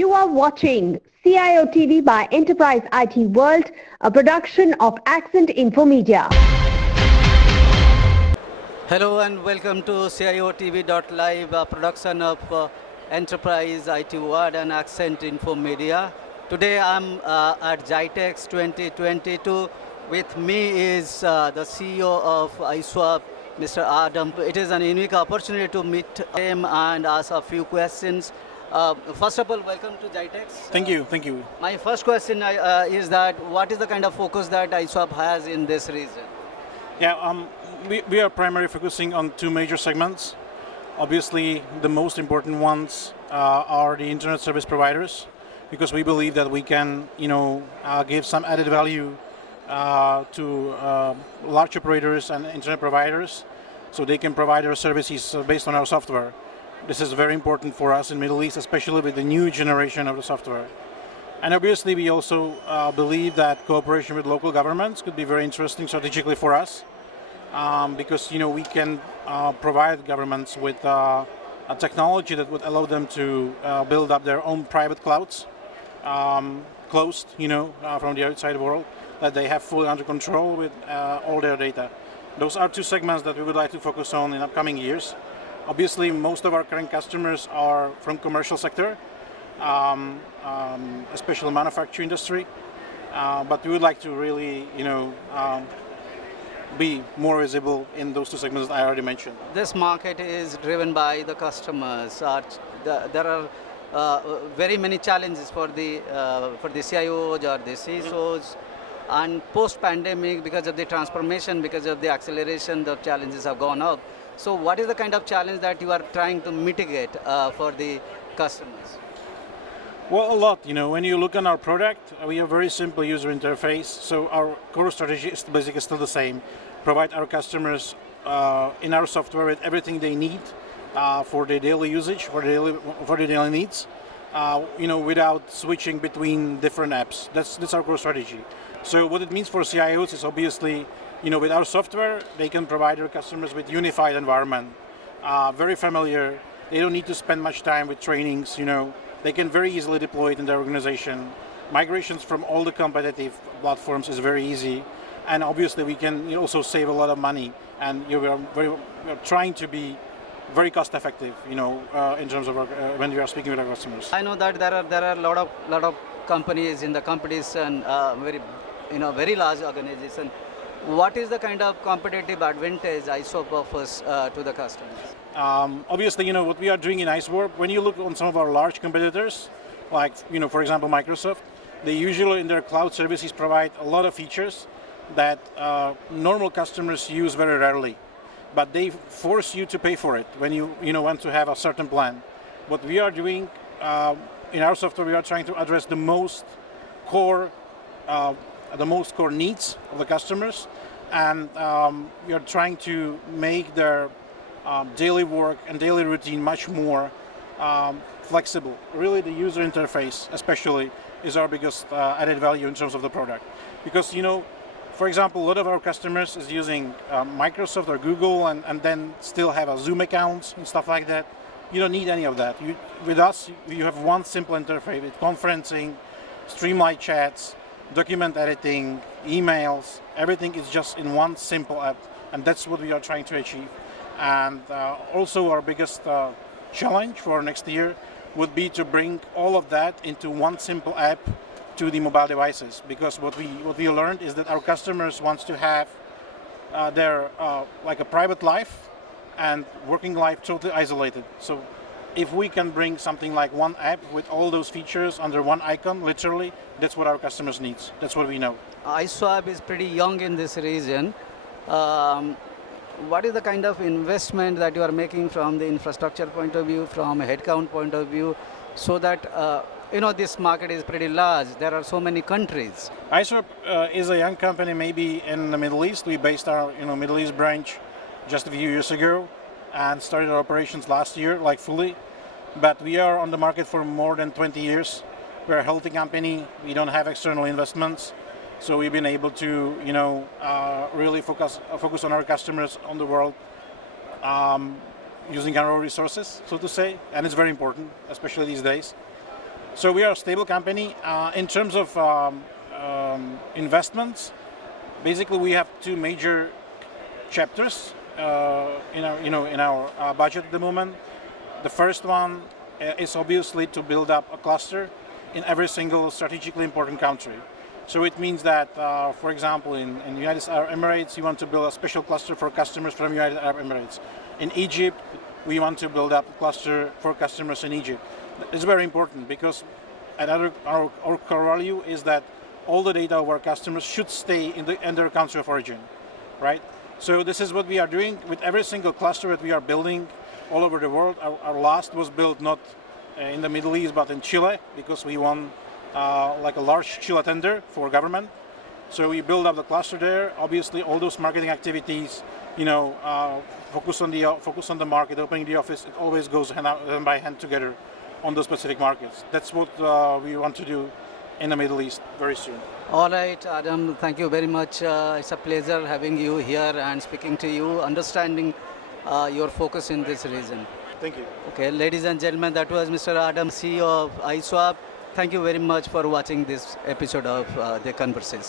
You are watching CIOTV by Enterprise IT World, a production of Accent Info Media. Hello and welcome to CIOTV.live, a production of Enterprise IT World and Accent Info Media. Today I'm at GITEX 2022. With me is the CEO of IceWarp, Mr. Adam. It is an unique opportunity to meet him and ask a few questions. First of all, welcome to GITEX. Thank you. My first question is that what is the kind of focus that IceWarp has in this region? Yeah, we are primarily focusing on two major segments. Obviously, the most important ones are the internet service providers, because we believe that we can, give some added value to large operators and internet providers, so they can provide their services based on our software. This is very important for us in the Middle East, especially with the new generation of the software. And obviously, we also believe that cooperation with local governments could be very interesting strategically for us, because we can provide governments with a technology that would allow them to build up their own private clouds, closed, from the outside world, that they have fully under control with all their data. Those are two segments that we would like to focus on in upcoming years. Obviously, most of our current customers are from commercial sector, especially manufacturing industry, but we would like to really, be more visible in those two segments that I already mentioned. This market is driven by the customers. There are very many challenges for the CIOs or the CISOs, and post-pandemic, because of the transformation, because of the acceleration, the challenges have gone up. So what is the kind of challenge that you are trying to mitigate for the customers? Well, a lot. When you look on our product, we have a very simple user interface. So our core strategy is basically still the same: provide our customers in our software with everything they need for their daily usage, for their daily needs, without switching between different apps. That's our core strategy. So what it means for CIOs is obviously, with our software, they can provide their customers with unified environment, very familiar. They don't need to spend much time with trainings. They can very easily deploy it in their organization. Migrations from all the competitive platforms is very easy, and obviously we can also save a lot of money. And we are trying to be very cost effective, in terms of when we are speaking with our customers. I know that there are a lot of companies in the competition, very large organization. What is the kind of competitive advantage IceWarp offers to the customers? Obviously, what we are doing in IceWarp, when you look on some of our large competitors, like, for example, Microsoft, they usually in their cloud services provide a lot of features that normal customers use very rarely, but they force you to pay for it when you want to have a certain plan. What we are doing in our software, we are trying to address the most core needs of the customers, and we are trying to make their daily work and daily routine much more flexible. Really, the user interface especially is our biggest added value in terms of the product, because for example, a lot of our customers is using Microsoft or Google and then still have a Zoom accounts and stuff like that. You don't need any of that. With us, you have one simple interface with conferencing, streamlined chats, document editing, emails. Everything is just in one simple app, and that's what we are trying to achieve. And also our biggest challenge for next year would be to bring all of that into one simple app to the mobile devices, because what we learned is that our customers want to have their like a private life and working life totally isolated. So if we can bring something like one app with all those features under one icon, literally, that's what our customers need. That's what we know. IceWarp is pretty young in this region. What is the kind of investment that you are making from the infrastructure point of view, from a headcount point of view, so that this market is pretty large? There are so many countries. IceWarp is a young company, maybe in the Middle East. We based our Middle East branch just a few years ago and started our operations last year, like fully. But we are on the market for more than 20 years. We're a healthy company. We don't have external investments. So we've been able to, really focus on our customers on the world, using our resources, so to say, and it's very important, especially these days. So we are a stable company. In terms of investments, basically we have two major chapters in our budget at the moment. The first one is obviously to build up a cluster in every single strategically important country. So it means that, for example, in United Arab Emirates, you want to build a special cluster for customers from United Arab Emirates. In Egypt, we want to build up a cluster for customers in Egypt. It's very important because our core value is that all the data of our customers should stay in their country of origin, right? So this is what we are doing with every single cluster that we are building all over the world. Our last was built not in the Middle East but in Chile because we won like a large Chile tender for government. So we build up the cluster there. Obviously, all those marketing activities, focus on the market, opening the office. It always goes hand by hand together on those specific markets. That's what we want to do in the Middle East very soon. All right, Adam, thank you very much. It's a pleasure having you here and speaking to you, understanding your focus in this region. Thank you. Okay, ladies and gentlemen, that was Mr. Adam, CEO of IceWarp. Thank you very much for watching this episode of The Conversation.